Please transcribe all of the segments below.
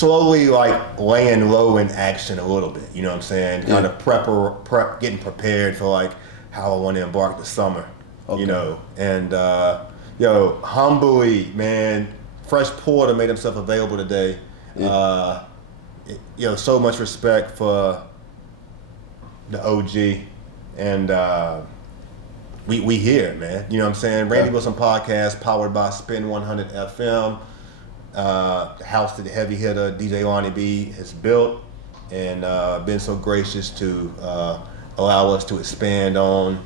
slowly like laying low in action a little bit. You know what I'm saying? Kind of getting prepared for like how I want to embark the summer. Okay. You know, and humbly, man, Fresh Porter made himself available today. Yeah. So much respect for the OG, and we here, man. You know what I'm saying? Randy Wilson Podcast, powered by Spin 100 FM. The house that the heavy hitter DJ Lonnie B has built, and been so gracious to allow us to expand on.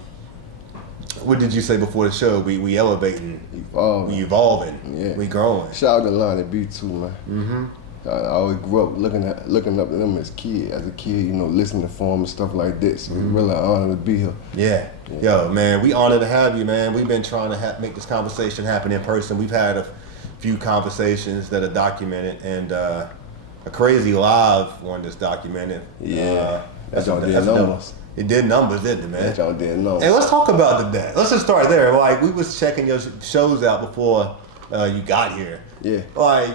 What did you say before the show? We elevating, we evolving, we growing. Shout out to Lonnie B too, man. Mm-hmm. I always grew up looking up to them as a kid, listening for them and stuff like that. So it's really an honor to be here. Yeah. Yo, man, we honored to have you, man. We've been trying to make this conversation happen in person. We've had a few conversations that are documented, and a crazy live one that's documented. Yeah, that's all did numbers. It did numbers, didn't it, man? That's all did numbers. And let's talk about that. Let's just start there. Like, we was checking your shows out before you got here. Yeah. Like,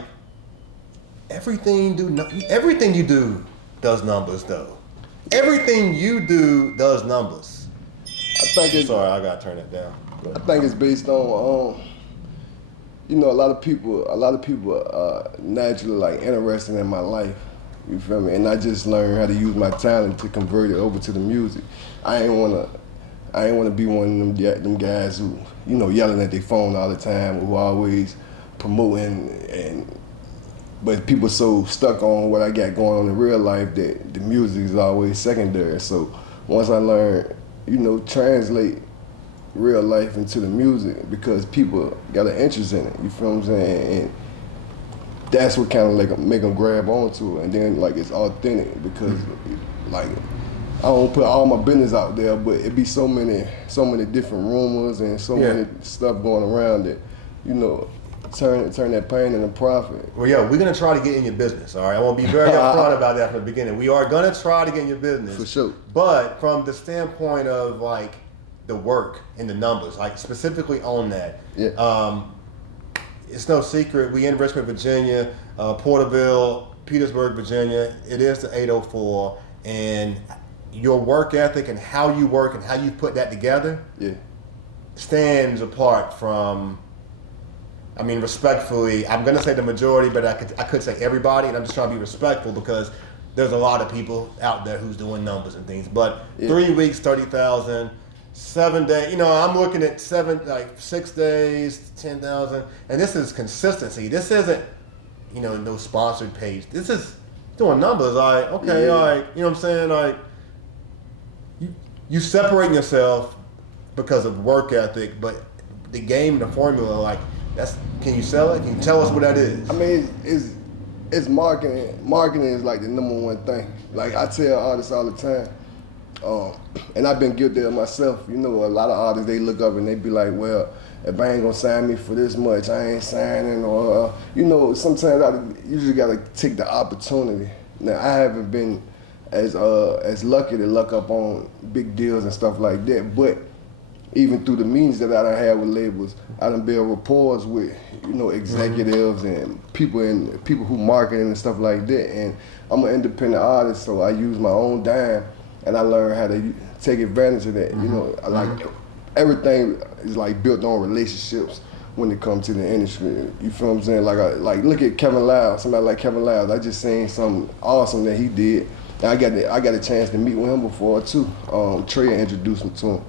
everything you do does numbers, though. Everything you do does numbers. Sorry, I gotta turn it down. I think it's based on a lot of people are naturally like interested in my life. You feel me? And I just learned how to use my talent to convert it over to the music. I ain't wanna be one of them guys who, yelling at their phone all the time, who always promoting but people so stuck on what I got going on in real life that the music is always secondary. So once I learned, translate real life into the music, because people got an interest in it, you feel what I'm saying? And that's what kind of like make them grab onto it. And then like it's authentic, because like I don't put all my business out there, but it be so many different rumors and so many stuff going around that, turn that pain into profit. Well, we're gonna try to get in your business, all right? I want to be very upfront about that from the beginning. We are gonna try to get in your business. For sure. But from the standpoint of like the work and the numbers, like specifically on that, it's no secret, we in Richmond, Virginia, Porterville, Petersburg, Virginia. It is the 804, and your work ethic and how you work and how you put that together stands apart from, I mean, respectfully, I'm gonna say the majority, but I could say everybody, and I'm just trying to be respectful because there's a lot of people out there who's doing numbers and things. But 3 weeks, 30,000, 7 days. I'm looking at 6 days, 10,000, and this is consistency. This isn't, no sponsored page. This is doing numbers. Like, okay, all right, you know what I'm saying? Like, you separate yourself because of work ethic, but the game, the formula, like. Can you sell it? Can you tell us what that is? I mean, it's marketing. Marketing is like the number one thing. Like I tell artists all the time, and I've been guilty of myself. A lot of artists, they look up and they be like, well, if I ain't gonna sign me for this much, I ain't signing. Or sometimes I usually gotta take the opportunity. Now I haven't been as lucky to luck up on big deals and stuff like that, but even through the meetings that I done had with labels, I done build rapport with, executives and people who marketing and stuff like that. And I'm an independent artist, so I use my own dime, and I learned how to take advantage of that. I like everything is like built on relationships when it comes to the industry. You feel what I'm saying? Like look at Kevin Loud, somebody like Kevin Loud. I just seen something awesome that he did, and I got a chance to meet with him before too. Trey introduced me to him.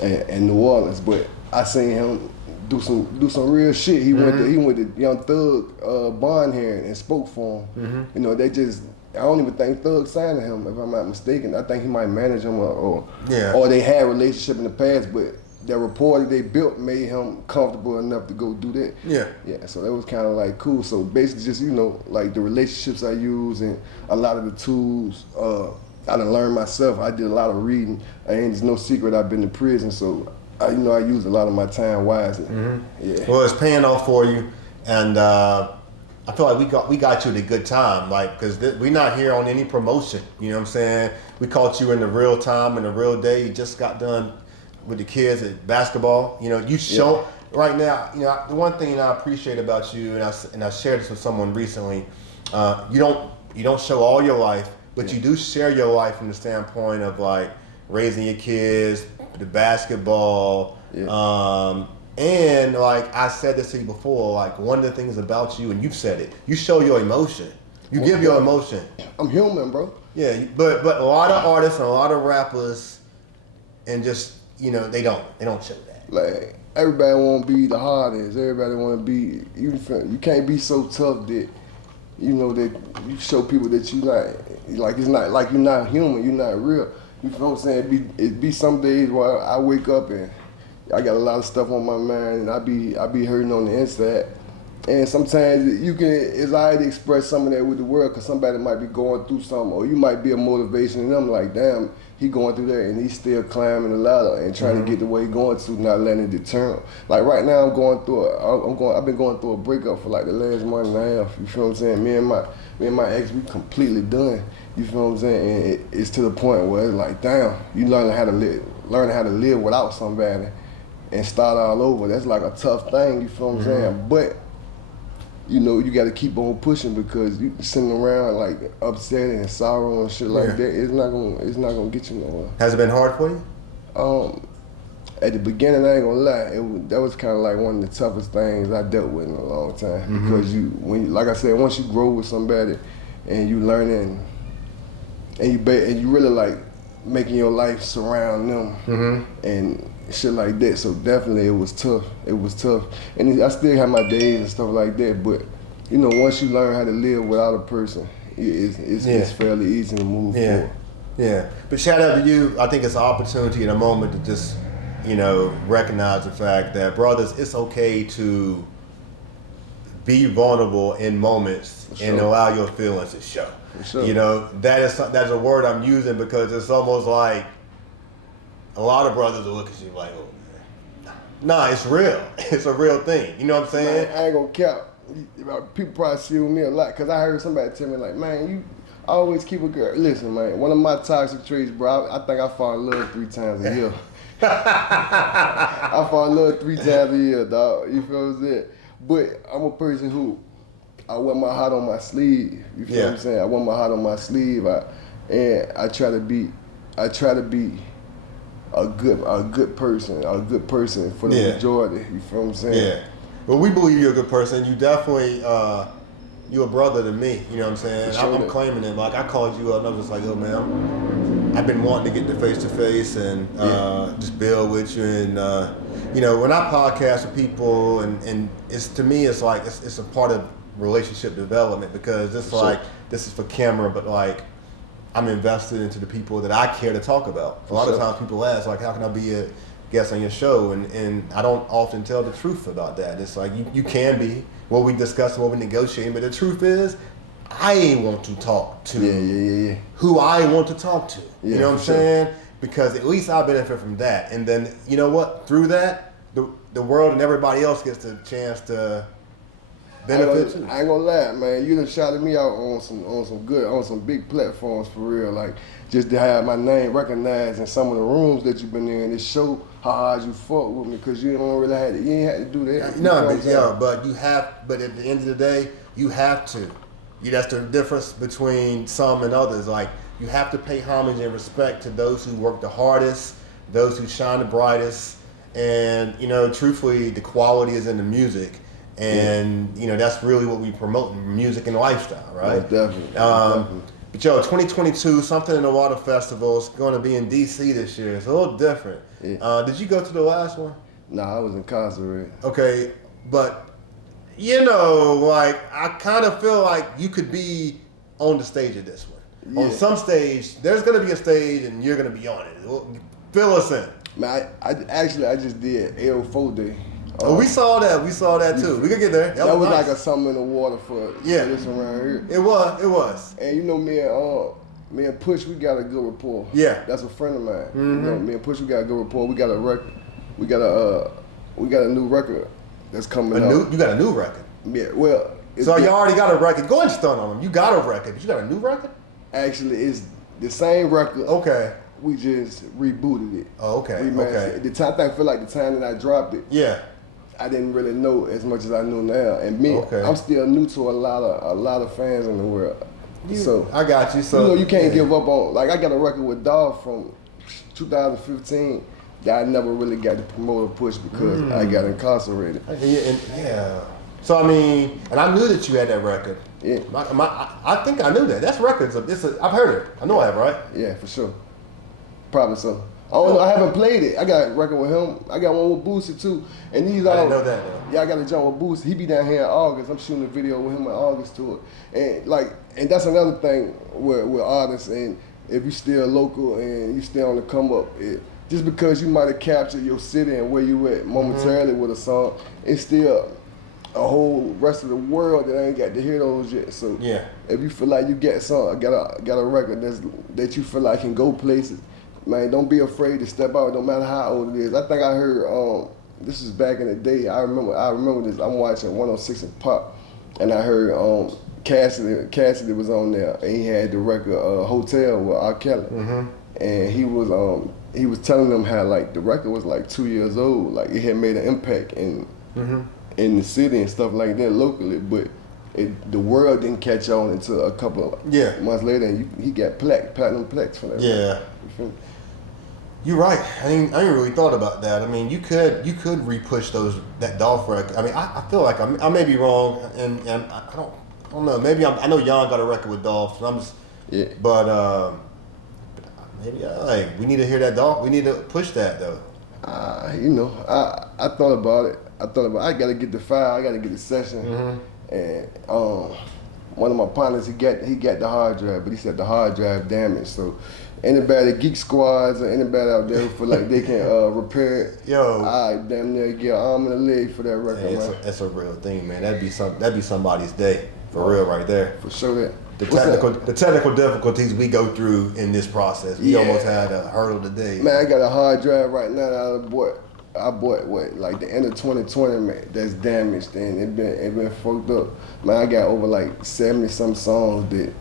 And New Orleans, but I seen him do some real shit. He went to Young Thug Bond here and spoke for him. They just, I don't even think Thug signed him, if I'm not mistaken. I think he might manage him or they had a relationship in the past, but that rapport that they built made him comfortable enough to go do that. Yeah, so that was kind of like cool. So basically just, like the relationships I use and a lot of the tools, I done learned myself. I did a lot of reading. There's no secret I've been to prison, so I use a lot of my time wisely. Yeah. Well, it's paying off for you, and I feel like we got you at a good time, like, because we're not here on any promotion. You know what I'm saying? We caught you in the real time, in the real day. You just got done with the kids at basketball. You show right now. The one thing I appreciate about you, and I shared this with someone recently. you don't show all your life, but you do share your life from the standpoint of like raising your kids, the basketball, and like I said this to you before, like one of the things about you, and you've said it, you show your emotion. You give your emotion. I'm human, bro. Yeah, but a lot of artists and a lot of rappers, and just they don't show that. Like everybody want to be the hardest. Everybody want to be. You can't be so tough that that you show people that you like it's not like you're not human. You're not real. You feel what I'm saying? It be some days where I wake up and I got a lot of stuff on my mind, and I be hurting on the inside. And sometimes it's alright to express some of that with the world, because somebody might be going through something, or you might be a motivation, and I'm like, damn, he going through that, and he's still climbing the ladder and trying to get the way he going to, not letting it deter him. Like right now, I've been going through a breakup for like the last month and a half. You feel what I'm saying? Me and my ex, we completely done. You feel what I'm saying? And it's to the point where it's like, damn, you learn how to live without somebody and start all over. That's like a tough thing. You feel what I'm saying? But you got to keep on pushing, because you sitting around like upset and sorrow and shit like that. It's not gonna get you nowhere. Has it been hard for you? At the beginning, I ain't gonna lie, that was kind of like one of the toughest things I dealt with in a long time. Because like I said, once you grow with somebody and you learning, and you really like making your life surround them and shit like that. So definitely it was tough. And I still have my days and stuff like that, but once you learn how to live without a person, it's fairly easy to move forward. Yeah. But shout out to you. I think it's an opportunity and a moment to just, recognize the fact that, brothers, it's okay to be vulnerable in moments and allow your feelings to show. For sure. That's a word I'm using because it's almost like a lot of brothers will look at you like, oh man. Nah, it's real. It's a real thing. You know what I'm saying? Man, I ain't gonna cap. People probably see with me a lot, because I heard somebody tell me like, man, you always keep a girl. Listen, man, one of my toxic traits, bro, I think I fall in love 3 times a year. I fall in love 3 times a year, dog. You feel what I'm saying? But I'm a person who, I wear my heart on my sleeve. You feel what I'm saying? I wear my heart on my sleeve, and I try to be a good person for the majority. You feel what I'm saying? Yeah. Well, we believe you're a good person. You definitely, you're a brother to me. You know what I'm saying? Sure. I'm claiming it. Like I called you up and I was just like, yo, man, I've been wanting to get to face and just build with you. And when I podcast with people, and it's, to me, it's like it's a part of relationship development, because it's like this is for camera, but like I'm invested into the people that I care to talk about. A lot of times people ask, like, how can I be a guest on your show? And I don't often tell the truth about that. It's like, you can be what we discuss and what we negotiate, but the truth is, I want to talk to who I want to talk to. You know what I'm saying? Because at least I benefit from that. And then, you know what? Through that, the world and everybody else gets the chance to benefit too. I ain't gonna lie, man. You done shouted me out on some big platforms for real. Like, just to have my name recognized in some of the rooms that you've been in, it show how hard you fought with me, because you ain't had to do that. But at the end of the day, you have to. That's the difference between some and others. Like, you have to pay homage and respect to those who work the hardest, those who shine the brightest, and truthfully, the quality is in the music. And that's really what we promote in music and lifestyle, right? Definitely. But 2022, something in the Water Festival is going to be in DC this year. It's a little different. Did you go to the last one? Nah, I was incarcerated. Okay, but I kind of feel like you could be on the stage of this one. Yeah. On some stage, there's going to be a stage and you're going to be on it. Fill us in. Man, I just did AO4 Day. We saw that too. We could get there. That was nice. Like a something in the water for this around here. It was. And me and Push, we got a good rapport. Yeah. That's a friend of mine. Me and Push, we got a good rapport. We got a record. We got a new record that's coming out. You got a new record? Yeah. Well. So you already got a record. Go and stun on them. You got a record, but you got a new record? Actually, it's the same record. Okay. We just rebooted it. Oh, okay. I feel like the time that I dropped it. Yeah. I didn't really know as much as I know now. And me, I'm still new to a lot of fans in the world. So I got you. So you can't give up on. Like I got a record with Dolph from 2015 that I never really got to promote or push because I got incarcerated. Yeah. So I mean, and I knew that you had that record. Yeah. I think I knew that. That's records. I've heard it. I know I have, right? Yeah, for sure. Probably so. I don't know. I haven't played it. I got a record with him. I got one with Boosie too. And these I didn't know that though. Yeah, I got a joint with Boosie. He be down here in August. I'm shooting a video with him in August tour. And that's another thing with artists. And if you still local and you still on the come up, just because you might have captured your city and where you at momentarily with a song, it's still a whole rest of the world that ain't got to hear those yet. So if you feel like you got a record that you feel like can go places, man, don't be afraid to step out, no matter how old it is. I think I heard, this is back in the day, I remember this, I'm watching 106 and Pop, and I heard Cassidy was on there, and he had the record Hotel with R. Kelly. And he was telling them how like the record was like 2 years old, like it had made an impact in the city and stuff like that locally, but the world didn't catch on until a couple of months later, and he got platinum plaques for that. Yeah. You're right. I ain't really thought about that. I mean, you could re-push that Dolph record. I mean, I feel like I may be wrong, and I don't know. Maybe I know Jan got a record with Dolph, and I'm just but maybe we need to hear that Dolph. We need to push that though. I thought about it. I gotta get the file. I gotta get the session, and one of my partners he got the hard drive, but he said the hard drive damaged. So anybody, Geek Squads or anybody out there who feel like they can repair it, I damn near get an arm and a leg for that record, man. That's a real thing, man. That'd be somebody's day for real, right there. For sure. The technical difficulties we go through in this process. We almost had a hurdle today. Man, I got a hard drive right now that I bought like the end of 2020, man, that's damaged and it been fucked up. Man, I got over like 70-some songs that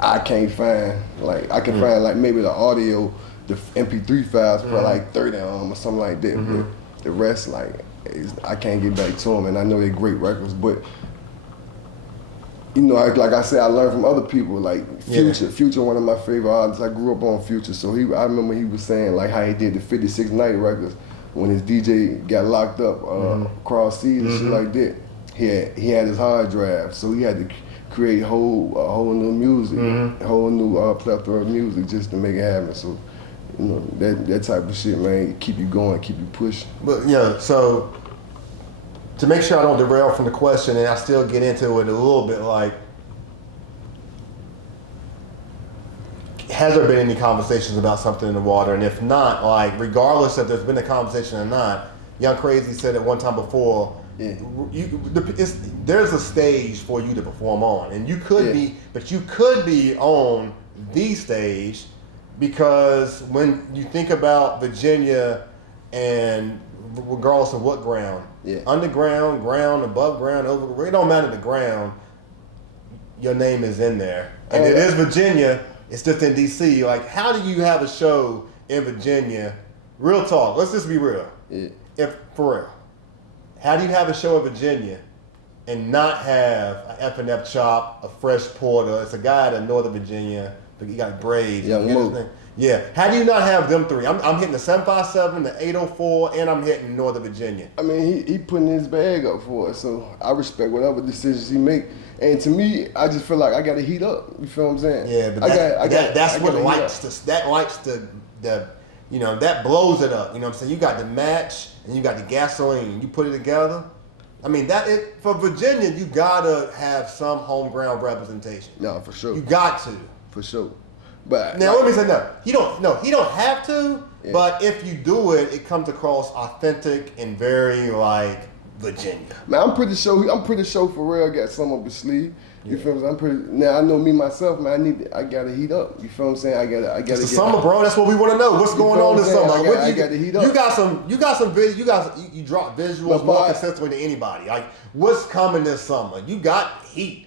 I can't find. Like I can find like maybe the audio, the MP3 files for like 30 of them or something like that. But the rest, like, I can't get back to them, and I know they're great records, but you know, like I said, I learned from other people, like Future, one of my favorite artists. I grew up on Future, so I remember he was saying like how he did the 56 Night records when his DJ got locked up across seas and shit like that. He had his hard drive, so he had to create a whole new music, a whole new plethora of music just to make it happen. So, you know, that type of shit, man, keep you going, keep you pushing. But so to make sure I don't derail from the question and I still get into it a little bit, like, has there been any conversations about something in the water? And if not, like, regardless if there's been a conversation or not, Young Crazy said it one time before, there's a stage for you to perform on, and you could be on the stage, because when you think about Virginia, and regardless of what ground, underground, ground, above ground, over, it don't matter the ground, your name is in there, and it is Virginia. It's just in DC. Like, how do you have a show in Virginia? Real talk. Let's just be real. If for real. How do you have a show in Virginia and not have an F&F Chop, a Fresh Porter? It's a guy out of Northern Virginia. You got Braves. Yeah. How do you not have them three? I'm hitting the 757, the 804, and I'm hitting Northern Virginia. I mean, he putting his bag up for it, so I respect whatever decisions he make. And to me, I just feel like I got to heat up. You feel what I'm saying? Yeah, but you know, that blows it up. You know what I'm saying? You got the match and you got the gasoline. You put it together. I mean, for Virginia, you gotta have some home ground representation. No, for sure. You got to. For sure. But now let me say no. He don't have to. Yeah. But if you do it, it comes across authentic and very like Virginia. Man, I'm pretty sure Pharrell got some up his sleeve. You feel what I'm saying? Now I know me myself, man. I gotta heat up. You feel what I'm saying? I gotta. It's the summer, bro. That's what we want to know. What's going on this summer? I gotta heat up. You got some video. You drop visuals more consistently than anybody. Like, what's coming this summer? You got heat.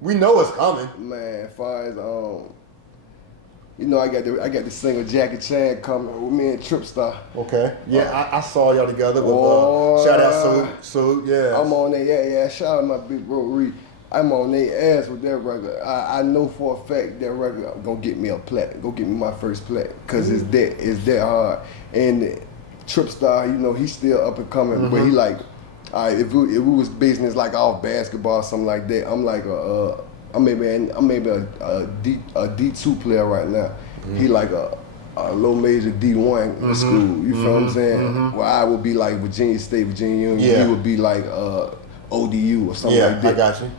We know it's coming. Man, as far as You know, I got the singer Jackie Chan coming with me and Tripstar. Okay. Yeah, I saw y'all together with shout out Salute, yeah. I'm on there, yeah. Shout out my big bro Reed. I'm on their ass with that record. I know for a fact that record gonna get me a plat, go get me my first plat, cause it's that hard. And Tripstar, you know, he's still up and coming, but he like, all right, if we was business like off basketball or something like that, I'm like I'm maybe a D2 player right now. He like a low major D1 school. You feel what I'm saying? Where I would be like Virginia State, Virginia Union. Yeah. He would be like ODU or something like that. Yeah, I got you.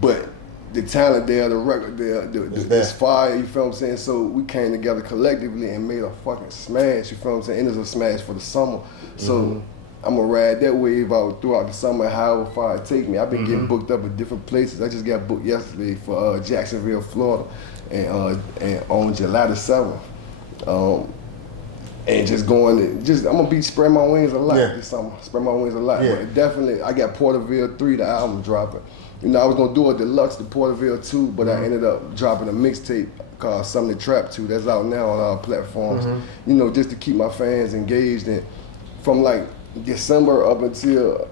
But the talent there, the record there, it's fire, you feel what I'm saying? So we came together collectively and made a fucking smash, you feel what I'm saying? And it's a smash for the summer. So I'm gonna ride that wave out throughout the summer, however far it take me. I've been getting booked up at different places. I just got booked yesterday for Jacksonville, Florida, and on July the 7th. And just I'm gonna be spreading my wings a lot this summer. Spread my wings a lot. Yeah. But definitely, I got Porterville 3, the album dropping. You know, I was gonna do a deluxe to Porterville 2, but I ended up dropping a mixtape called Something to Trap 2. That's out now on all platforms. You know, just to keep my fans engaged. And from like December up until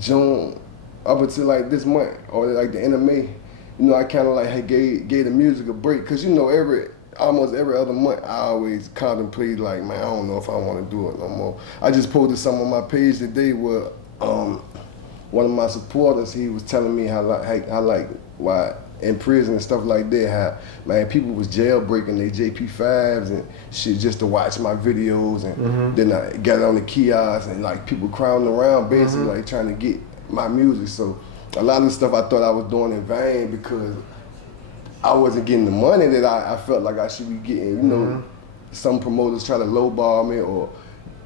June, up until like this month or like the end of May, you know, I kind of like gave the music a break, cause you know almost every other month I always contemplate like, man, I don't know if I want to do it no more. I just posted something on my page today where one of my supporters, he was telling me how why in prison and stuff like that, how man people was jailbreaking their JP5s and shit just to watch my videos, and then I got on the kiosks and like people crowding around basically like trying to get my music. So a lot of the stuff I thought I was doing in vain because I wasn't getting the money that I felt like I should be getting. You know, some promoters try to lowball me, or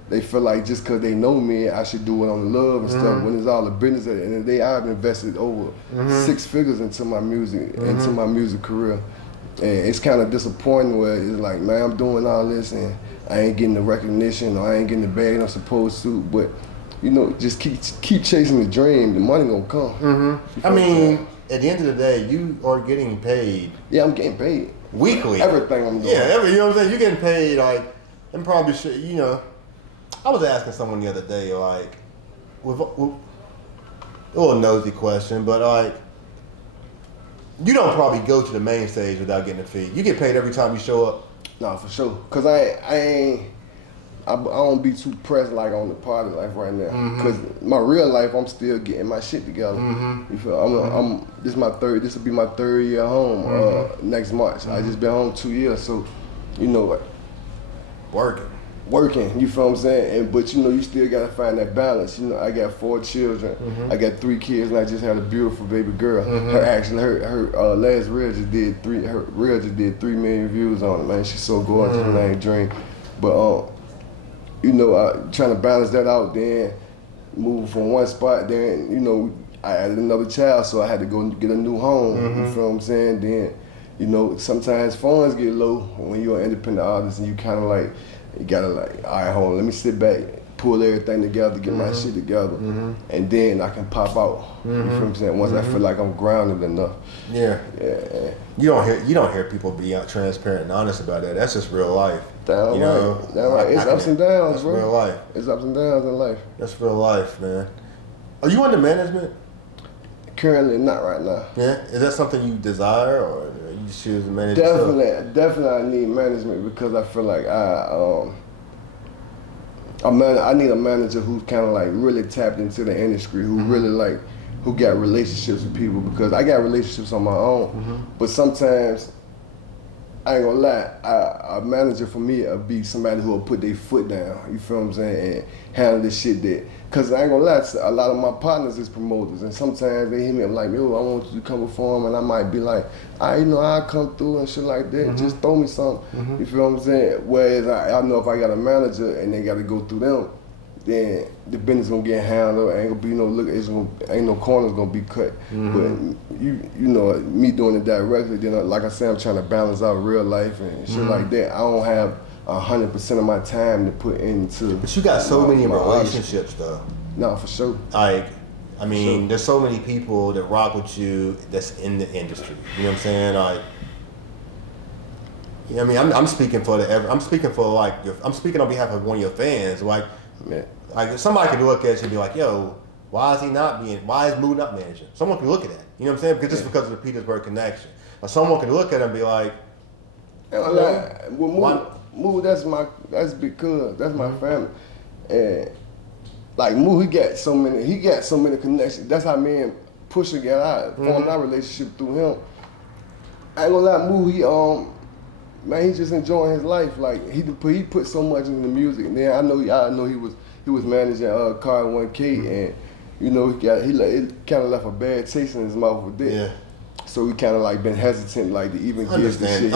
they feel like just because they know me, I should do it on the love and stuff. When it's all a business, at the end of the day, I've invested over 6 figures into my music, into my music career. And it's kind of disappointing where it's like, man, I'm doing all this and I ain't getting the recognition, or I ain't getting the bag I'm supposed to. But you know, just keep chasing the dream. The money gonna come. I mean, at the end of the day, you are getting paid. Yeah, I'm getting paid weekly. Everything I'm doing. Yeah, you know what I'm saying. You're getting paid like, and probably should, you know. I was asking someone the other day, like, with a little nosy question, but like, you don't probably go to the main stage without getting a fee. You get paid every time you show up. No, for sure. Cause I don't be too pressed like on the party life right now. Cause my real life, I'm still getting my shit together. You feel? This will be my 3rd year home next March. I just been home 2 years, so you know, like working, you feel what I'm saying? But you know, you still gotta find that balance. You know, I got 4 children, I got 3 kids, and I just had a beautiful baby girl. Her last reel just did 3 million views on it, man. She's so gorgeous, and I ain't dream. But you know, trying to balance that out, then move from one spot, then you know, I added another child, so I had to go get a new home. You feel what I'm saying? Then, you know, sometimes funds get low when you're an independent artist, and you kind of like, you gotta like, all right, hold on, let me sit back, pull everything together, get my shit together, and then I can pop out. You feel what I'm saying? Once I feel like I'm grounded enough. Yeah. You don't hear people be out transparent and honest about that. That's just real life. Damn right. It's ups and downs, that's bro. Real life. It's ups and downs in life. That's real life, man. Are you under management? Currently not right now. Yeah? Is that something you desire, or you choose to manage yourself? Definitely I need management, because I feel like I need a manager who's kind of like really tapped into the industry, who really like, who got relationships with people, because I got relationships on my own, but sometimes, I ain't gonna lie, a manager for me will be somebody who will put their foot down, you feel what I'm saying, and handle this shit that, cause I ain't gonna lie, a lot of my partners is promoters, and sometimes they hit me up like, yo, I want you to come perform, and I might be like, you know, I'll come through and shit like that, just throw me something, you feel what I'm saying? Whereas I know if I got a manager and they gotta go through them, then the business gonna get handled. Ain't gonna be no ain't no corners gonna be cut. But you know, me doing it directly, then like I said, I'm trying to balance out real life and shit like that. I don't have 100% of my time to put into. But you got so many relationships though. No, for sure. Like, I mean, there's so many people that rock with you that's in the industry. You know what I'm saying? Like, You know what I mean? I'm speaking for I'm speaking for like I'm speaking on behalf of one of your fans. Like if somebody could look at you and be like, yo, why is Moog not managing? Someone can look at that. You know what I'm saying? Because just because of the Petersburg connection. Or someone can look at it and be like, Moog, that's because that's my family. And like Moog, he got so many connections. That's how me and Pusha got out, formed our relationship through him. I ain't gonna lie, Moog, he's just enjoying his life. Like he put so much into the music. And then I know he was managing Car 1K, and you know it kind of left a bad taste in his mouth with that. Yeah. So he kind of like been hesitant, like to even give the shit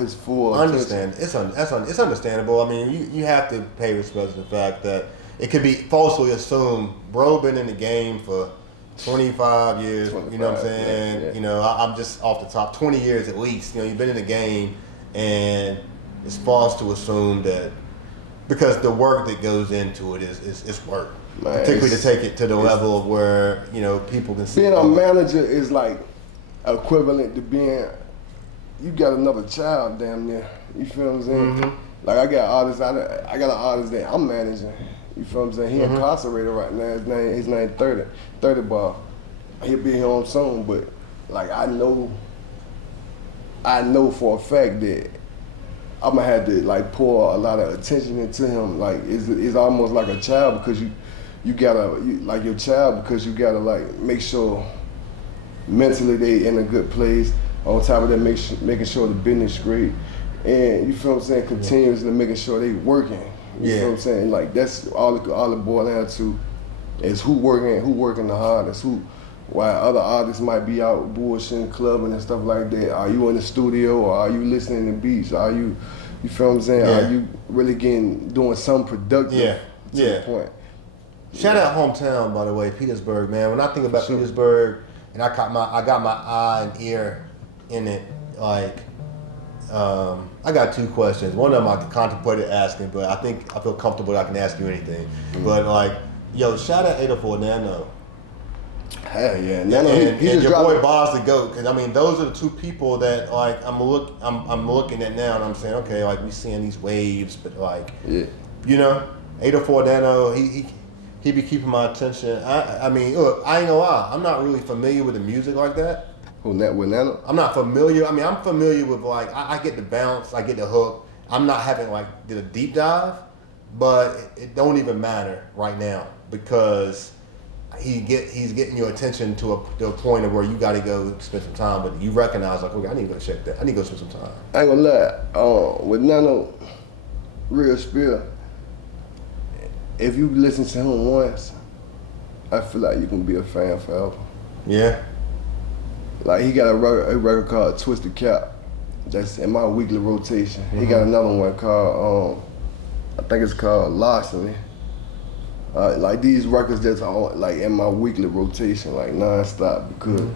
his full attention. It's understandable. I mean, you have to pay respect to the fact that it could be falsely assumed. Bro been in the game for 25 years. You know what I'm saying? Yeah. You know, I'm just off the top, 20 years at least. You know, you've been in the game, and it's false to assume that because the work that goes into it is work. Man, particularly to take it to the level of where, you know, people can see. Being a manager is like equivalent to being, you got another child damn near. You feel what I'm saying? Mm-hmm. Like I got an artist that I'm managing. You feel what I'm saying? He incarcerated right now. His name 30 Ball. He'll be home soon, but like I know for a fact that I'm gonna have to like pour a lot of attention into him. Like it's almost like a child because you gotta like your child because you gotta like make sure mentally they in a good place. On top of that, making sure the business great, and you feel what I'm saying, continuously making sure they working. You feel what I'm saying? Like that's all it boils down to is who working the hardest. While other artists might be out bullshitting, clubbing and stuff like that, are you in the studio or are you listening to beats? Are you feel what I'm saying? Are you really doing something productive to the point? Shout out hometown, by the way, Petersburg, man. When I think about Petersburg, and I got my eye and ear in it, like, I got two questions. One of them I contemplated asking, but I think I feel comfortable that I can ask you anything. But like, yo, shout out 804 Nano. Hell yeah, Nano. And your boy Boz the Goat, because I mean, those are the two people that like I'm looking at now, and I'm saying, okay, like we seeing these waves, but like, you know, 804 Nano, he be keeping my attention. I mean, look, I ain't gonna lie, I'm not really familiar with the music like that. With Nano? I'm not familiar. I mean, I'm familiar with like, I get the bounce, I get the hook. I'm not having like did a deep dive, but it don't even matter right now because he's getting your attention to a point of where you got to go spend some time. But you recognize like, okay, I need to go check that. I need to go spend some time. I ain't gonna lie. With Nano, real spill. If you listen to him once, I feel like you can be a fan forever. Yeah. Like he got a record called Twisted Cap. That's in my weekly rotation. Mm-hmm. He got another one called, I think it's called Larceny. Like these records that's on, like in my weekly rotation, like nonstop because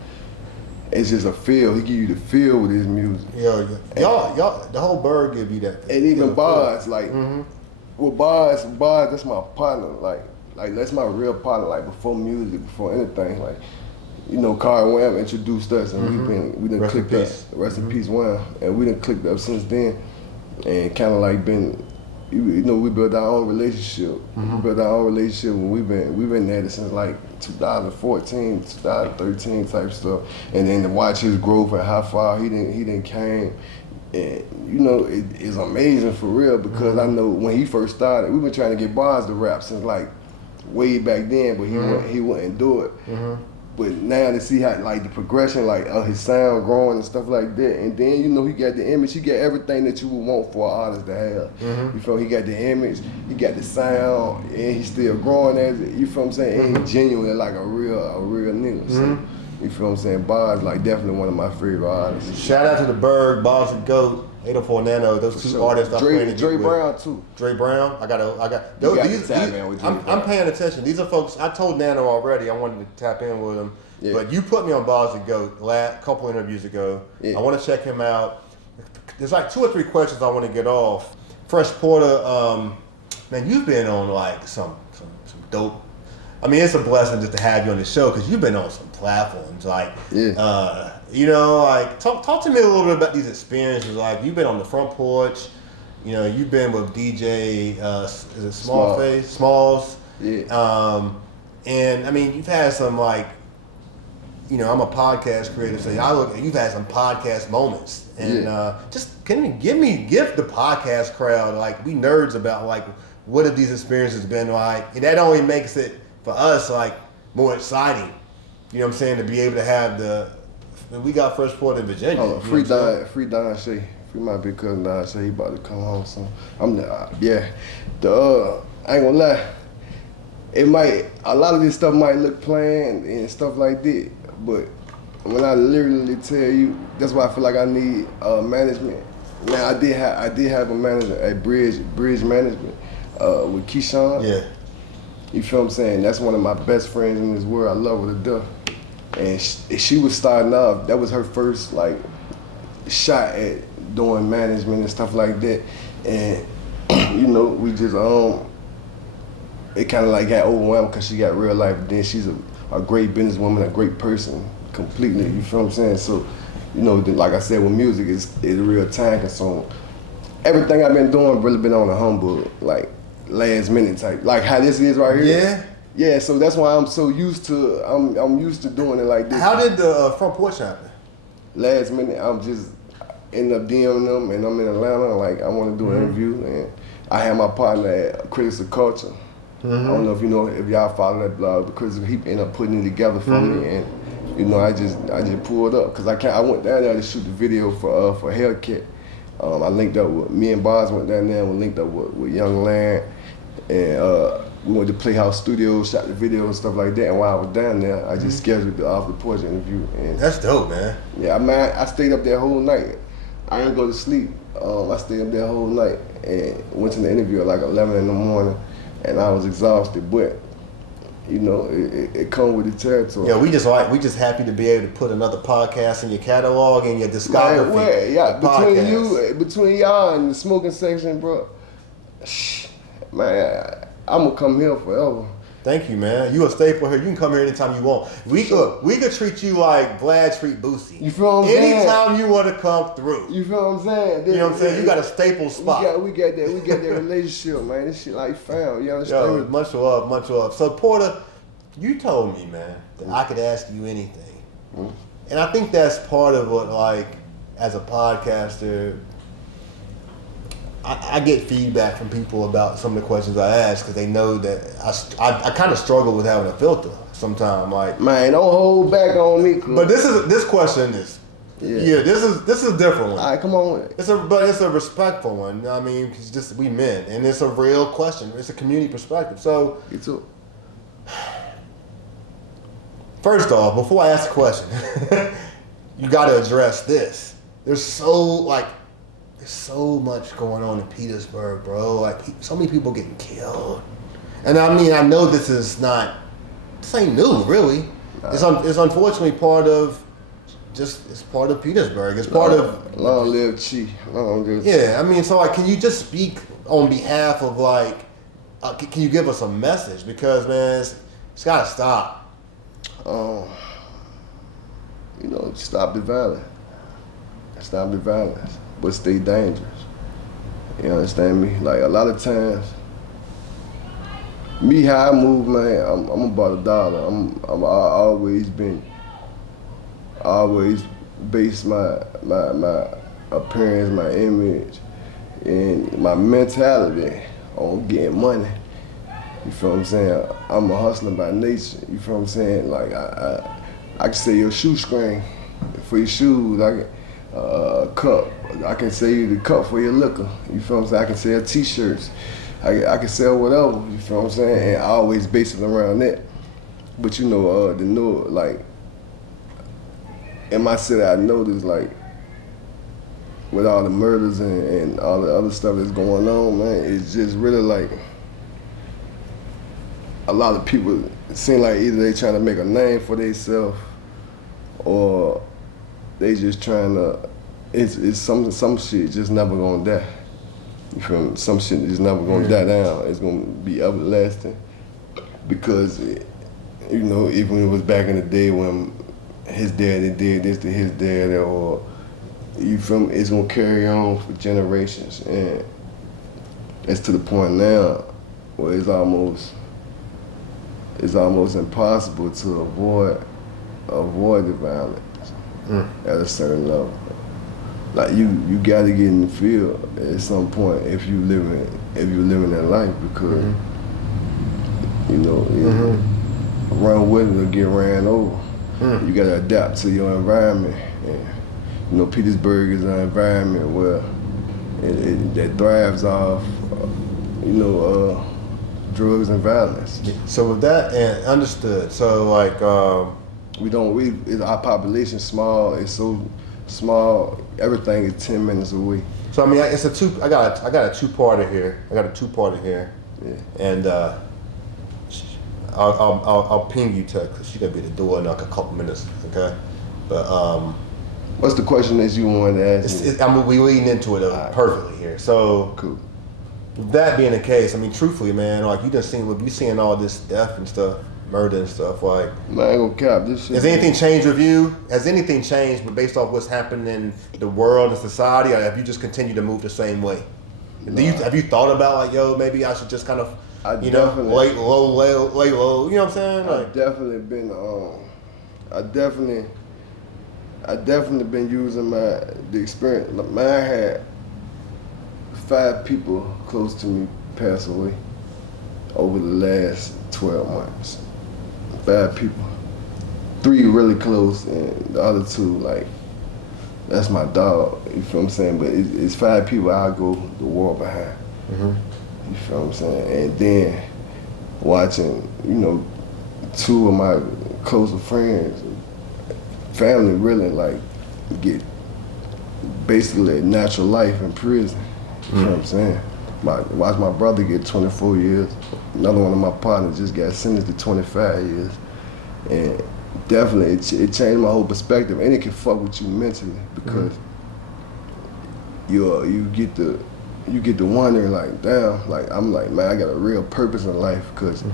it's just a feel. He give you the feel with his music. Y'all, the whole bird give you that. And even Bars, like with Bars, that's my partner. Like that's my real partner. Like before music, before anything, like. You know, Carl Wham introduced us, and we done clicked up. Rest in peace, Wham. And we done clicked up since then, and kind of like been, you know, we built our own relationship. We built our own relationship, and we've been at it since like 2014, 2013 type stuff. And then to watch his growth and how far he didn't came, and you know, it's amazing for real because I know when he first started, we've been trying to get Bars to rap since like way back then, but he wouldn't do it. But now to see how like the progression like of his sound growing and stuff like that, and then you know he got the image, he got everything that you would want for an artist to have. You feel he got the image, he got the sound, and he's still growing as it. You feel what I'm saying? And he's genuinely like a real nigga. So, you feel what I'm saying? Bars like definitely one of my favorite artists. Shout out to the Berg, Boss and Goat. 804 Nano, those two artists I'm playing Dre Brown too. Dre Brown, I got these I'm paying attention. These are folks, I told Nano already I wanted to tap in with him. Yeah. But you put me on Boz the Goat last couple interviews ago. Yeah. I want to check him out. There's like 2 or 3 questions I want to get off. Fresh Porter, man, you've been on like some dope I mean, it's a blessing just to have you on the show because you've been on some platforms. Like, Yeah. you know, like talk to me a little bit about these experiences. Like, you've been on the front porch. You know, you've been with DJ. Is it Smalls? Yeah. And I mean, you've had some like, you know, I'm a podcast creator, so you've had some podcast moments, and just give the podcast crowd, like, we nerds about like what have these experiences been like, and that only makes it for us like more exciting. You know what I'm saying, to be able to have we got Fresh Port in Virginia. Oh, free Don Shay. Free my big cousin Don Shay. He about to come home soon. I ain't gonna lie. A lot of this stuff might look planned and stuff like that, but when I literally tell you, that's why I feel like I need management. Now I did have a manager at Bridge Management with Keyshawn. Yeah. You feel what I'm saying? That's one of my best friends in this world. I love her to death. And she was starting off. That was her first like shot at doing management and stuff like that. And you know, we just it kind of like got overwhelmed because she got real life. But then she's a great businesswoman, a great person, completely. You feel what I'm saying? So, you know, like I said, with music, it's real time consuming. Everything I've been doing really been on a humble, like last minute type, like how this is right here. Yeah. Yeah, so that's why I'm so used to I'm used to doing it like this. How did the front porch happen? Last minute, I'm just end up DMing them, and I'm in Atlanta. Like, I want to do an interview, and I have my partner at Critics of Culture. I don't know if you know, if y'all follow that blog, because he ended up putting it together for me, and you know, I just pulled up because I went down there to shoot the video for Hellcat. I linked up with me and Boz went down there. We linked up with Young Land, and we went to Playhouse Studios, shot the video and stuff like that. And while I was down there, I just scheduled the off the porch interview. And that's dope, man. Yeah, I stayed up there whole night. I didn't go to sleep. I stayed up there whole night and went to the interview at like 11 in the morning, and I was exhausted. But you know, it comes with the territory. Yeah, we just happy to be able to put another podcast in your catalog and your discography. Man, between y'all and the smoking section, bro. Man, I'm gonna come here forever. Thank you, man. You a staple here. You can come here anytime you want. We could treat you like Vlad Street Boosie. You feel what I'm saying? Anytime you want to come through. You feel what I'm saying? You know what I'm saying? You got a staple spot. We got that relationship, man. This shit like fam. You understand? Yo, much love. So Porter, you told me, man, that I could ask you anything. And I think that's part of what, like, as a podcaster, I get feedback from people about some of the questions I ask because they know that I kind of struggle with having a filter sometimes. Like, man, don't hold back on me. Cause... But this question is, this is a different one. All right, come on. It's a respectful one. I mean, it's just we men, and it's a real question. It's a community perspective. So, you too. First off, before I ask the question, you got to address this. There's so much going on in Petersburg, bro. Like, so many people getting killed. And I mean, I know this ain't new, really. It's unfortunately part of Petersburg. It's part of... Long live Chi. Yeah, I mean, so like, can you just speak on behalf of like, can you give us a message? Because, man, it's got to stop. You know, stop the violence. Stop the violence. But stay dangerous. You understand me? Like, a lot of times, me how I move, man, I'm about a dollar. I always base my appearance, my image, and my mentality on getting money. You feel what I'm saying? I'm a hustler by nature. You feel what I'm saying? Like, I can sell your shoestring for your shoes. Cup. I can sell you the cup for your liquor. You feel what I'm saying? I can sell t-shirts. I can sell whatever. You feel what I'm saying? And I always base it around that. But you know, like, in my city, I noticed, like, with all the murders and all the other stuff that's going on, man, it's just really like a lot of people, it seem like either they trying to make a name for themselves or they just trying to, it's some shit just never gonna die. You feel me? Some shit is never gonna die down. It's gonna be everlasting. because, you know, even it was back in the day when his daddy did this to his dad, or you feel me, it's gonna carry on for generations, and it's to the point now where it's almost impossible to avoid the violence at a certain level. Like you gotta get in the field at some point if you living that life, because you know, run with it or get ran over. You gotta adapt to your environment. And, you know, Petersburg is an environment where that thrives off, you know, drugs and violence. So with that, and understood. So like, our population small. It's so small. Everything is 10 minutes away. So I mean, I got a two-parter here. Yeah. And I'll ping you to, cause she gotta be at the door in like a couple minutes. Okay, but what's the question that you wanted to ask me? we leading into it perfectly here. So cool. With that being the case, I mean, truthfully, man, like you seeing all this death and stuff, murder and stuff, like. Man, I ain't gonna cap this shit. Has anything changed with you? Has anything changed, but based off what's happening in the world and society, or have you just continued to move the same way? Nah. Have you thought about like, yo, maybe I should just kind of, lay low, you know what I'm saying? Like, I definitely been using the experience. Man, I had 5 people close to me pass away over the last 12 months. 5 people. 3 really close, and the other 2, like, that's my dog, you feel what I'm saying? But it's 5 people I go the war behind. You feel what I'm saying? And then watching, you know, 2 of my closer friends, family really like get basically a natural life in prison. You know what I'm saying? Watch my brother get 24 years. Another one of my partners just got sentenced to 25 years. And definitely it changed my whole perspective, and it can fuck with you mentally, because you get to wondering like, damn, like I'm like, man, I got a real purpose in life, because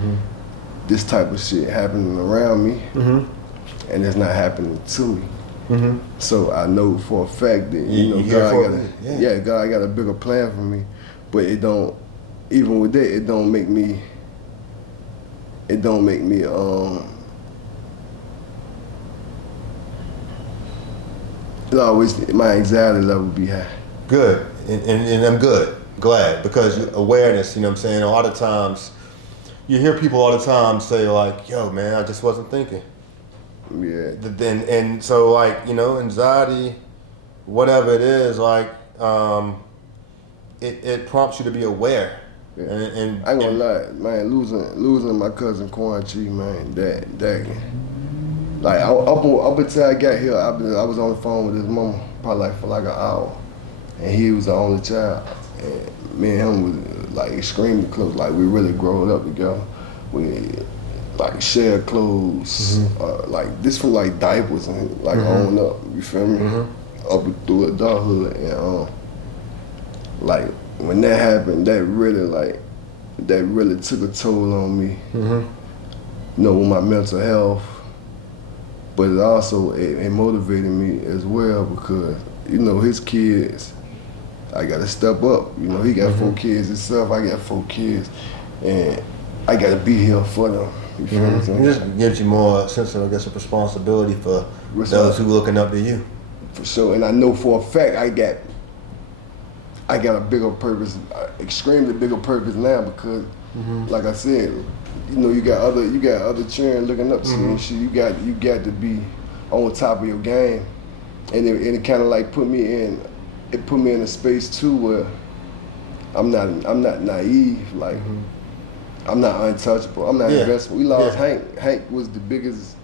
this type of shit happening around me and it's not happening to me. So I know for a fact that God got a bigger plan for me, but it don't. Even with that, it don't make me. It always, my anxiety level be high. Good, and I'm good, glad, because awareness. You know what I'm saying? A lot of times, you hear people all the time say like, "Yo, man, I just wasn't thinking." Yeah. And so like, you know, anxiety, whatever it is, like, it prompts you to be aware. Yeah. And I ain't gonna lie, man, losing my cousin Quan Chi, man, that like up until I got here, I was on the phone with his mama probably like for like an hour, and he was the only child, and me and him was like extremely close, like we really growing up together. We like shared clothes, like this from like diapers and like on up, you feel me? Up through adulthood, and like when that happened, that really took a toll on me. You know, with my mental health, but it also it motivated me as well, because you know his kids, I gotta step up. You know, he got 4 kids himself, I got 4 kids, and I gotta be here for them. You feel what I'm saying? It just gives you more sense of, I guess, of responsibility for those who are looking up to you. For sure, and I know for a fact I got a bigger purpose, extremely bigger purpose now, because, like I said, you know, you got other children looking up to you and shit. You got to be on top of your game, and it kind of like put me in a space too where I'm not naive, like. I'm not untouchable. I'm not invincible. We lost Hank. Hank was the biggest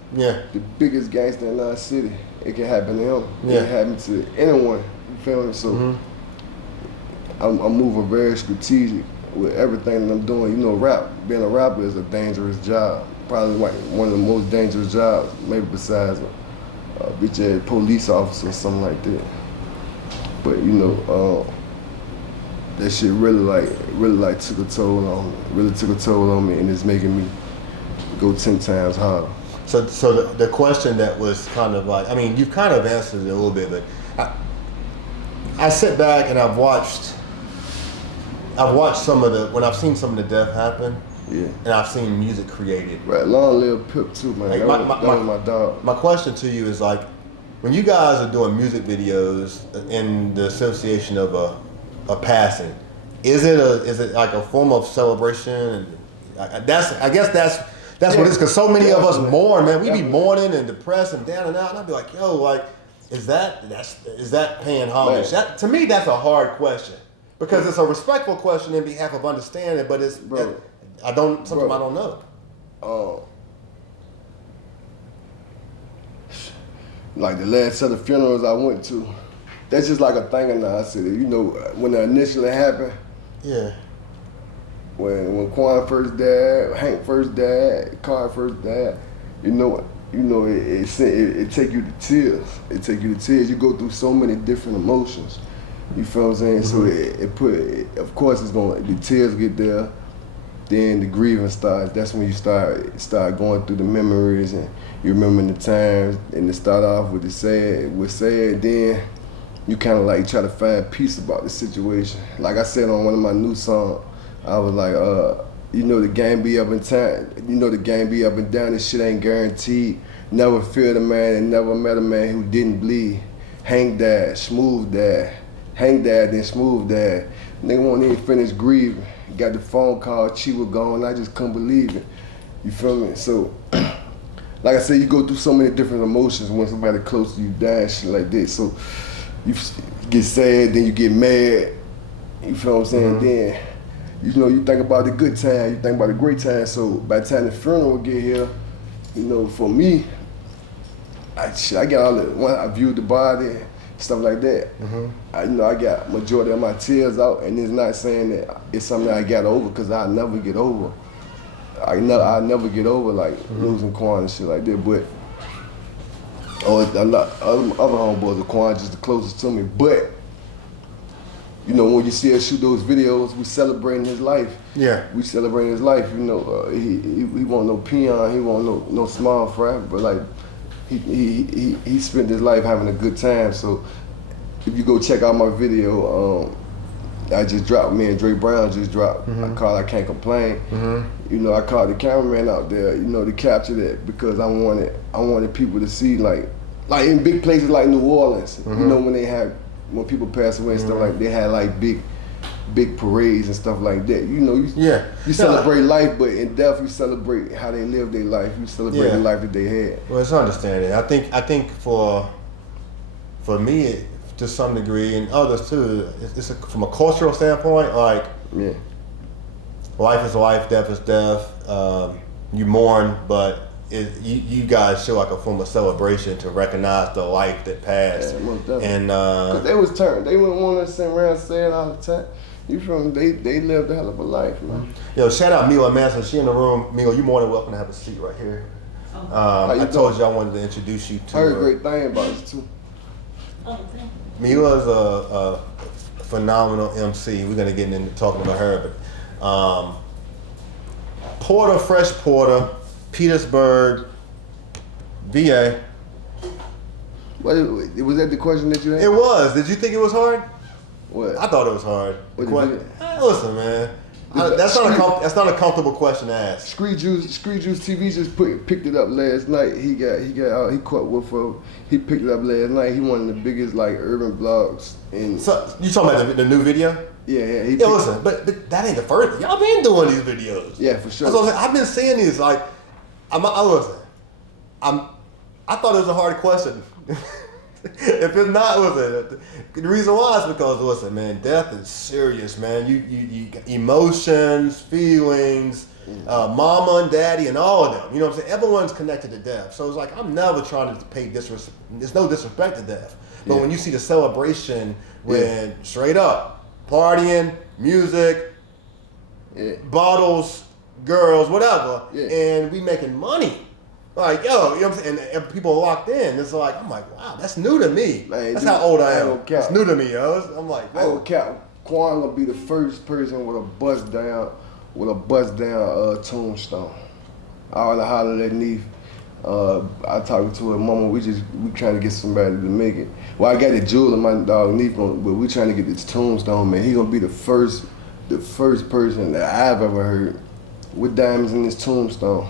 gangster in our city. It can happen to him. It can happen to anyone. You feel me? So I'm moving very strategic with everything that I'm doing. You know, being a rapper is a dangerous job. Probably like one of the most dangerous jobs, maybe besides a bitch-ass police officer or something like that. But you know, that shit really took a toll on me, and it's making me go 10 times harder. So the question that was kind of like, I mean, you've kind of answered it a little bit, but I sit back and I've watched some of the, when I've seen some of the death happen, yeah, and I've seen music created. Right, long live Pip too, man. Like that was my dog. My question to you is like, when you guys are doing music videos in the association of a passing, is it like a form of celebration? I guess that's what it is, because so many of us mourn, man. We be mourning and depressed and down and out, and I'd be like, yo, like, is that paying homage? That, to me, that's a hard question, because it's a respectful question in behalf of understanding, but it's I don't know. Like the last set of funerals I went to, that's just like a thing now. I said, you know, when it initially happened. Yeah. When Quan first died, Hank first died, Carl first died, it take you to tears. It take you to tears. You go through so many different emotions. You feel what I'm saying? Mm-hmm. So of course the tears get there, then the grieving starts. That's when you start going through the memories, and you remember the times, and to start off with the sad, then you kind of like try to find peace about the situation. Like I said on one of my new songs, I was like, you know the game be up and down. You know the game be up and down. This shit ain't guaranteed. Never feared a man and never met a man who didn't bleed. Hank died, Smooth died. Hank died, then Smooth died. Nigga won't even finish grieving. Got the phone call, Chi was gone. I just couldn't believe it. You feel me? So, like I said, you go through so many different emotions when somebody close to you dies, shit like this. So, you get sad, then you get mad. You feel what I'm saying? Mm-hmm. Then, you know, you think about the good time, you think about the great time. So by the time the funeral would get here, you know, for me, I got all the, I viewed the body, stuff like that. Mm-hmm. I got majority of my tears out, and it's not saying that it's something that I got over, because I never get over. I never get over like losing Quan and shit like that. But a lot other homeboys of Quan just the closest to me. But you know, when you see us shoot those videos, we celebrating his life. Yeah. We celebrating his life. You know, he want no peon, he want no small fry, but like he spent his life having a good time. So if you go check out my video, I just dropped, me and Dre Brown just dropped. Mm-hmm. I called I Can't Complain. Mm-hmm. You know, I called the cameraman out there, you know, to capture that, because I wanted people to see like in big places like New Orleans, you know, when people pass away and stuff like, they had like big parades and stuff like that. You know, you celebrate life, but in death you celebrate how they live their life. You celebrate the life that they had. Well, it's understanding. I think for me, to some degree, and others too, from a cultural standpoint, like life is life, death is death. You mourn, but you guys show like a form of celebration to recognize the life that passed. Yeah, most definitely. And cause they was turned. They wouldn't want to sit around saying all the time. You feel me? They lived a hell of a life, man. Yo, shout out Mila Manson. She in the room. Mila, you more than welcome to have a seat right here. I told you I wanted to introduce you to. I heard a great thing about it too. Mila's a phenomenal MC. We're gonna get into talking about her, but Fresh Porter, Petersburg, VA. Was that the question that you had? It was. Did you think it was hard? What? I thought it was hard. Listen, man. That's not a comfortable question to ask. Street Juice TV just picked it up last night. He caught with he picked it up last night. He one of the biggest like urban blogs in. So you talking about the new video? Yeah. Listen, but that ain't the first. Y'all been doing these videos. Yeah, for sure. That's what I'm saying. I've been seeing these like. I thought it was a hard question. If it's not, listen, the reason why is because, listen, man, death is serious, man. You emotions, feelings, mama and daddy and all of them. You know what I'm saying? Everyone's connected to death. So it's like, I'm never trying to pay disrespect. There's no disrespect to death. But when you see the celebration, when straight up, partying, music, bottles, girls, whatever, and we making money. Like, yo, you know what I'm saying? And people are locked in. It's like, I'm like, wow, that's new to me. Man, that's how old I am. It's new to me, yo. I'm like, I don't count. Quan gonna be the first person with a bust down tombstone. I ought to holler at Neef. I talked to her mama. We trying to get somebody to make it. Well, I got the jewel in my dog Neef, but we trying to get this tombstone, man. He gonna be the first person that I've ever heard with diamonds in this tombstone.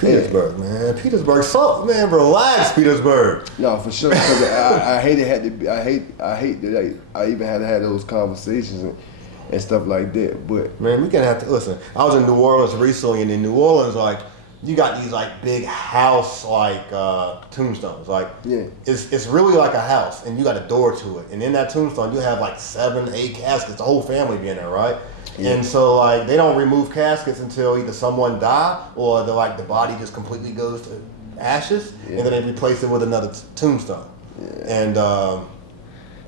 Petersburg, man. Petersburg, man, relax, Petersburg. No, for sure. Because I hate it had to be. I hate that I even had to have those conversations and stuff like that. But man, we gonna have to listen. I was in New Orleans recently, and in New Orleans, like you got these like big house like tombstones. Like it's really like a house, and you got a door to it. And in that tombstone, you have like 7, 8 caskets, the whole family being there, right? Yeah. And so like they don't remove caskets until either someone die or the body just completely goes to ashes, and then they replace it with another tombstone. Yeah. And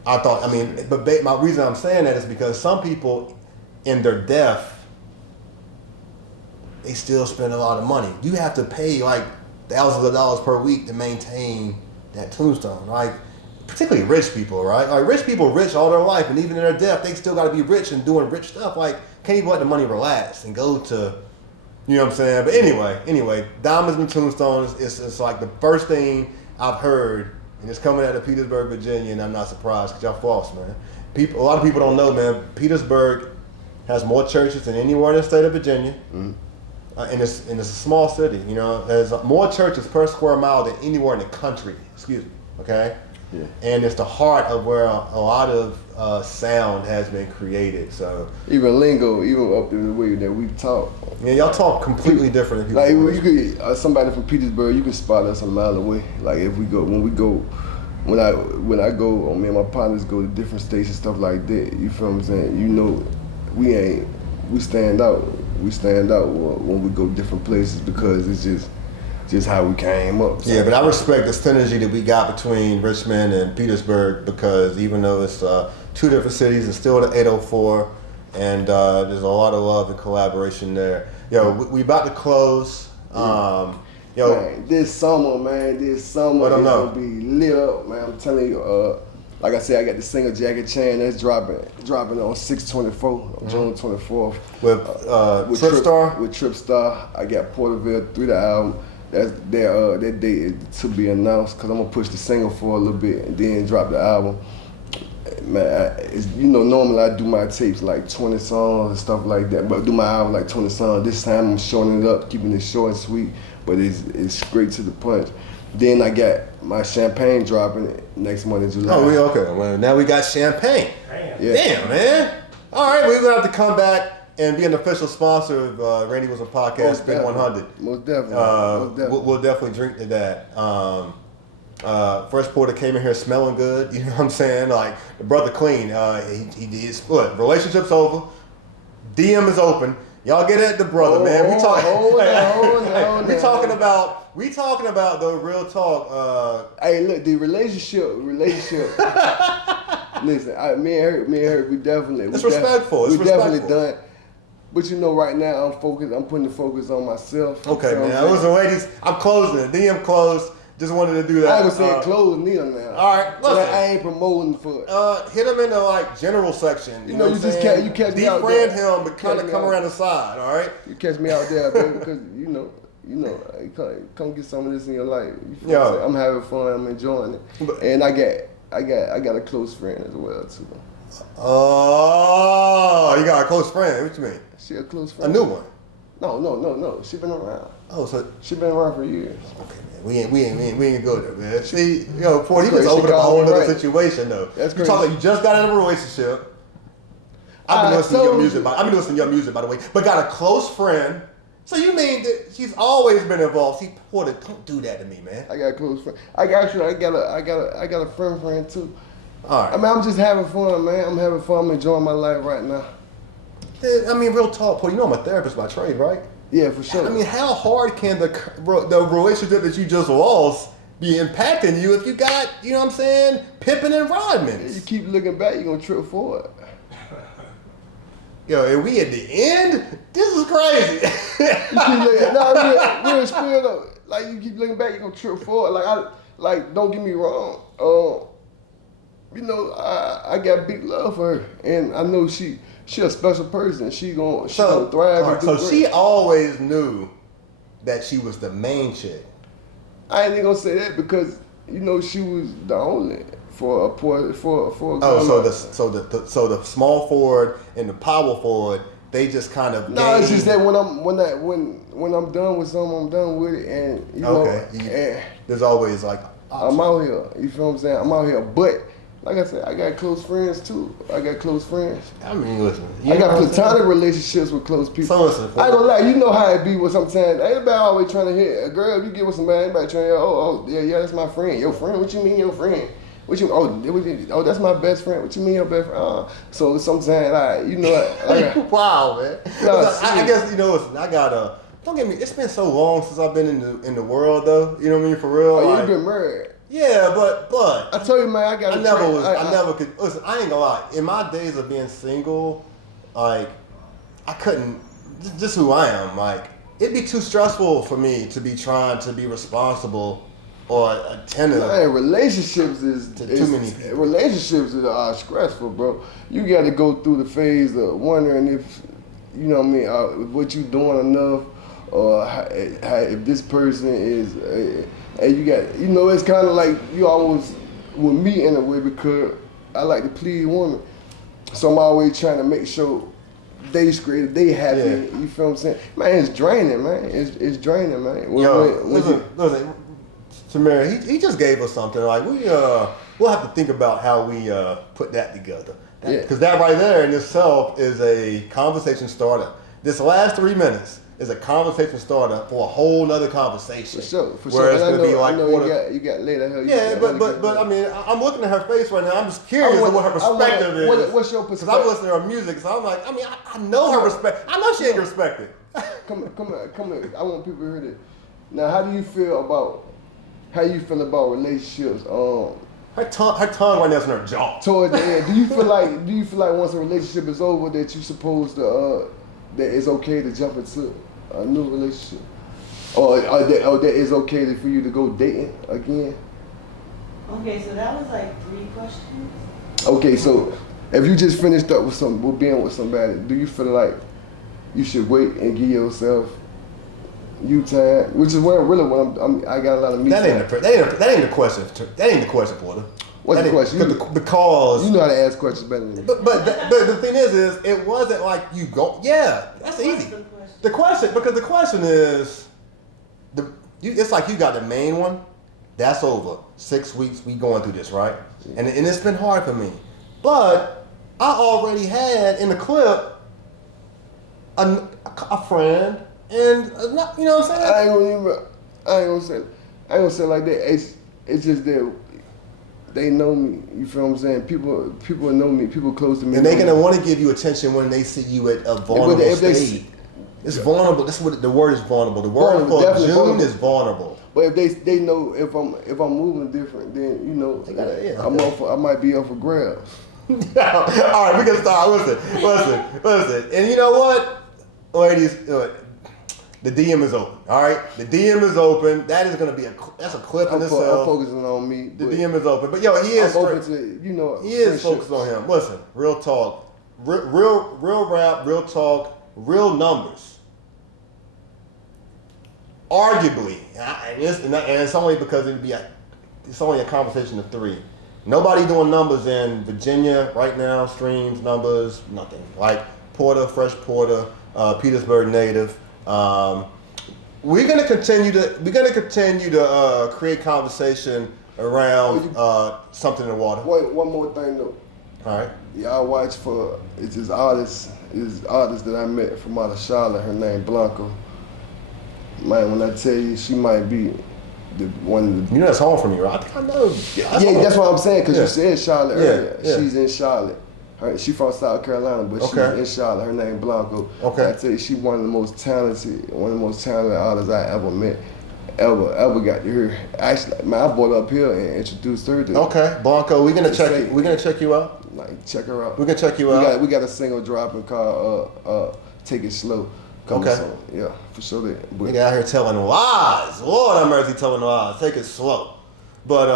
I thought, I mean, but my reason I'm saying that is because some people in their death, they still spend a lot of money. You have to pay like thousands of dollars per week to maintain that tombstone, like. Particularly rich people, right? Like rich people rich all their life, and even in their death, they still got to be rich and doing rich stuff. Like, can't even let the money relax and go to, you know what I'm saying? But anyway, diamonds and tombstones, it's like the first thing I've heard, and it's coming out of Petersburg, Virginia, and I'm not surprised because y'all false, man. A lot of people don't know, man. Petersburg has more churches than anywhere in the state of Virginia, and it's a small city. You know, there's more churches per square mile than anywhere in the country. Excuse me, okay. Yeah. And it's the heart of where a lot of sound has been created. So even lingo, even up to the way that we talk. Yeah, y'all talk completely different. Like you could somebody from Petersburg, you can spot us a mile away. Like if we go, when I go, or me and my partners go to different states and stuff like that. You feel what I'm saying? You know, we stand out. We stand out when we go different places because it's just how we came up. So. Yeah, but I respect the synergy that we got between Richmond and Petersburg because even though it's 2 different cities, it's still the 804, and there's a lot of love and collaboration there. Yo, we about to close. Man, this summer is gonna be lit up, man. I'm telling you. Like I said, I got the single Jacket Chain that's dropping on 6/24, June 24th. With Tripstar? With Tripstar. I got Porterville through the album. That's that date is to be announced because I'm gonna push the single for a little bit and then drop the album. Man, normally I do my tapes like 20 songs and stuff like that, but I do my album like 20 songs. This time I'm shortening it up, keeping it short and sweet, but it's straight to the punch. Then I got my Champagne dropping next month in July. Oh, okay. Well, now we got Champagne. Damn, man. All right, we're gonna have to come back and be an official sponsor of Randy Wilson Podcast, Spin 100. Most definitely. We'll definitely drink to that. First Porter came in here smelling good. You know what I'm saying? Like the brother clean. He did split. Relationship's over. DM is open. Y'all get at the brother, man. We talking about the real talk. Hey, look, the relationship. Listen, me and her, we definitely. It's respectful. We definitely done. But right now I'm focused. I'm putting the focus on myself. Okay, man. Listen, ladies, I'm closing it. DM closed. Just wanted to do that. I was saying close neither now. All right, listen. I ain't promoting for it. Hit him in the general section. You know you just catch me out there. Defriend him, but kind of come around the side. All right. You catch me out there, baby, because you know, come get some of this in your life. You feel what I'm saying? I'm having fun. I'm enjoying it, and I got a close friend as well too. Oh, you got a close friend. What you mean? She a close friend. A new one? No. She been around. Oh, so she been around for years. Okay, man. We ain't go there, man. See, Ford, he just opened up a whole other situation though. That's crazy. You just got in a relationship. I've been listening to your music, by the way. But got a close friend. So you mean that she's always been involved? See, Porter, don't do that to me, man. I got a close friend. I got a friend too. All right. I mean, I'm just having fun, man. I'm having fun. I'm enjoying my life right now. I mean, real talk, Porter. You know I'm a therapist by trade, right? Yeah, for sure. I mean, how hard can the relationship that you just lost be impacting you if you got, you know what I'm saying, pimping and Rodman? You keep looking back, you're going to trip forward. Yo, and we at the end? This is crazy. You keep looking, real spill though. Like, you keep looking back, you're going to trip forward. Don't get me wrong. I got big love for her. And I know she a special person. She gonna thrive. Right, so she always knew that she was the main chick? I ain't even gonna say that because you know she was the only for a girl. Oh, so the small forward and the power forward, they just kind of. No, it's just that when I'm done with something, I'm done with it, and you know, and there's always like I'm out here. You feel what I'm saying? I'm out here, but like I said, I got close friends too. I got close friends. I mean, listen. I got platonic relationships with close people. So listen, I ain't gonna lie, you know how it be with sometimes. Everybody always trying to hit a girl. If you get with somebody, everybody trying to, yeah, that's my friend. Your friend? What you mean your friend? What you? Oh, that's my best friend. What you mean your best friend? So sometimes, you know. Wow, man. No, I guess listen. I got Don't get me. It's been so long since I've been in the world, though. You know what I mean? For real. Oh, you been married. Yeah, but I told you, man, I never could. Listen, I ain't gonna lie. In my days of being single, like I couldn't. Just who I am. Like it'd be too stressful for me to be trying to be responsible or attentive. Man, relationships is too many people. Relationships are stressful, bro. You got to go through the phase of wondering if you know what I mean. What you doing enough, or how, if this person is. And you got, it's kind of like you always with me in a way because I like to please women. So I'm always trying to make sure they straight, they happy. Yeah. You feel what I'm saying? Man, it's draining, man. It's draining, man. Listen, Samira, he just gave us something. Like we'll have to think about how we put that together. Because that right there in itself is a conversation starter. This last 3 minutes is a conversation starter for a whole nother conversation. For sure. Where it's going to be like... you got later. Yeah, but I mean, I'm looking at her face right now. I'm just curious of what her perspective is. What's your perspective? Because I'm listening to her music, so I'm like, I know her respect. I know she ain't respected. Come here. I want people to hear this. Now, how you feel about relationships? Her tongue right now is in her jaw. Towards the end, do you feel like once a relationship is over that you supposed to that it's okay to jump into a new relationship, or that it's okay for you to go dating again? Okay, so that was like 3 questions. Okay, so if you just finished up with being with somebody, do you feel like you should wait and give yourself time? Which is what I got a lot of me time. That ain't the question. That ain't the question, Porter. What's the question? Because you know how to ask questions better than me. But the thing is it wasn't like you go. Yeah, that's easy. The question is, it's like you got the main one. That's over. 6 weeks we going through this, right? Yeah. And it's been hard for me, but I already had in the clip a friend and you know what I'm saying. I ain't gonna say it like that. It's just that. They know me. You feel what I'm saying? People know me. People close to me. And they're gonna want to give you attention when they see you at a vulnerable state. It's vulnerable. That's what the word is. Vulnerable. The word for June is vulnerable. But if they know if I'm moving different, then I might be up for grabs. All right, we can start. Listen. And you know what, ladies. The DM is open, all right? The DM is open. That is going to be that's a clip in itself. I'm focusing on me. The DM is open. But, he is open to, he is focused on him. Listen, real talk. Real rap, real talk, real numbers. Arguably, and it's only because it's only a conversation of 3. Nobody doing numbers in Virginia right now, streams, numbers, nothing. Like Porter, Fresh Porter, Petersburg native. We're gonna continue to create conversation around something in the water. Wait, one more thing though. All right. Y'all watch for this artist that I met from out of Charlotte. Her name Blanco. Man, when I tell you, she might be the one of the. You know that's home from you, right? I think I know. Yeah, that's what I'm saying. Cause you said Charlotte earlier. Yeah. She's in Charlotte. She from South Carolina, but she's in Charlotte. Her name Blanco. Okay. I tell you, she one of the most talented artists I ever met, ever got to hear. Actually, man, I brought her up here and introduced her to. Okay, Blanco, we're gonna check you out. Like, check her out. We're gonna check you out. We got a single dropping called "Take It Slow." Okay. Soon. Yeah, for sure. Nigga out here telling lies. Lord have mercy, telling lies. Take it slow. But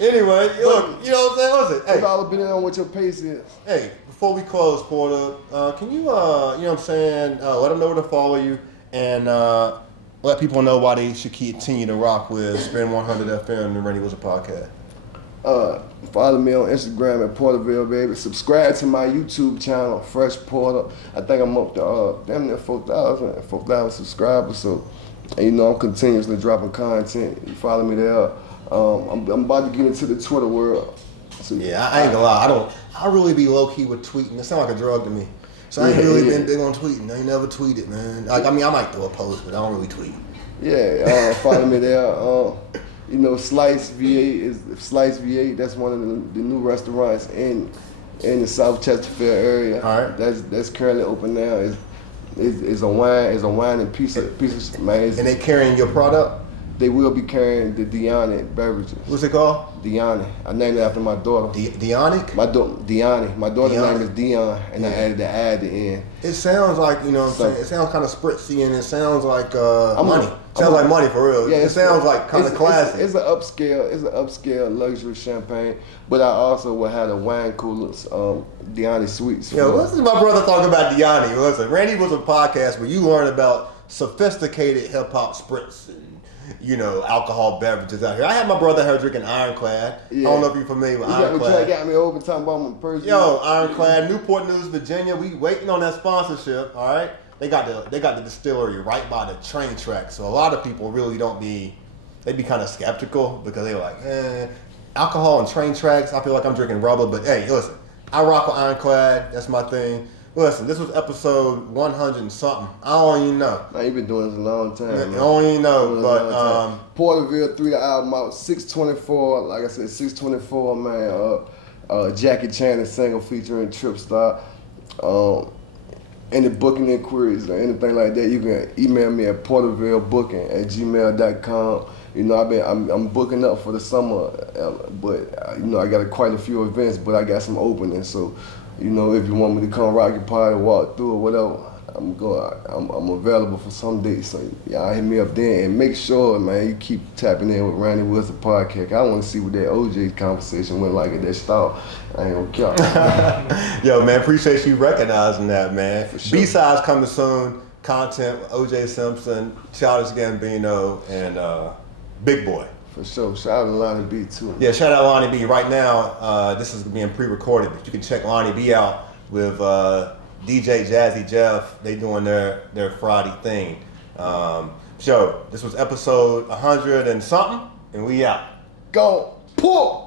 anyway, look, you know what I'm saying? What's it? Hey, it's all depending on what your pace is. Hey, before we close, Porter, can you, you know what I'm saying, let them know where to follow you and let people know why they should continue to rock with Spin 100 FM and Randy Wilson podcast. Follow me on Instagram at Porterville, baby. Subscribe to my YouTube channel, Fresh Porter. I think I'm up to damn near 4,000 subscribers. So, and you know I'm continuously dropping content. You follow me there. I'm about to get into the Twitter world. So, yeah, I ain't gonna lie. I really be low key with tweeting. It sounds like a drug to me. So I ain't really been big on tweeting. I ain't never tweeted, man. Like, I mean, I might throw a post, but I don't really tweet. Yeah, follow me there. You know, Slice V8. That's one of the new restaurants in the South Chesterfield area. All right. That's currently open now. It's a wine and pizza man. And they carrying your product? They will be carrying the Diani beverages. What's it called? Diani. I named it after my daughter. Dionic? Diani. My daughter's Diani. name is Dion, and I added the I at the end. It sounds like, you know what I'm saying? It sounds kind of spritzy, and it sounds like money. I'm like money for real. Yeah, it sounds like kind of classy. It's an upscale luxury champagne, but I also will have the wine coolers, Diani Sweets. Yo, listen to my brother talk about Diani. Listen, Randy was a podcast where you learn about sophisticated hip hop spritz and, you know, alcohol beverages out here. I had my brother here drinking Ironclad. Yeah. I don't know if you're familiar with Ironclad. You got me over talking about my person. Yo, Ironclad, Newport News, Virginia. We waiting on that sponsorship. All right, they got the distillery right by the train track. So a lot of people really they be kind of skeptical because they're like, alcohol and train tracks. I feel like I'm drinking rubber. But hey, listen, I rock with Ironclad. That's my thing. Listen, this was episode 100 and something. I don't even know. Man, you've been doing this a long time. I don't even know, but Porterville 3, the album out, 624. Like I said, 624, man. Jackie Chan single featuring Trip Star. Any booking inquiries or anything like that, you can email me at portervillebooking@gmail.com. You know, I'm booking up for the summer, but you know I got quite a few events, but I got some openings. So, you know, if you want me to come rock your party, walk through or whatever, I'm available for some dates. So y'all hit me up there and make sure, man, you keep tapping in with Randy Wilson podcast. I want to see what that OJ conversation went like at that stall. I ain't gonna care. Yo, man, appreciate you recognizing that, man. For sure. B-sides coming soon. Content with OJ Simpson, Childish Gambino, and Big Boy. For sure. Shout out to Lonnie B too. Yeah, shout out Lonnie B. Right now, this is being pre-recorded, but you can check Lonnie B out with DJ Jazzy Jeff. They doing their Friday thing. So this was episode 100 and something, and we out. Go, pull!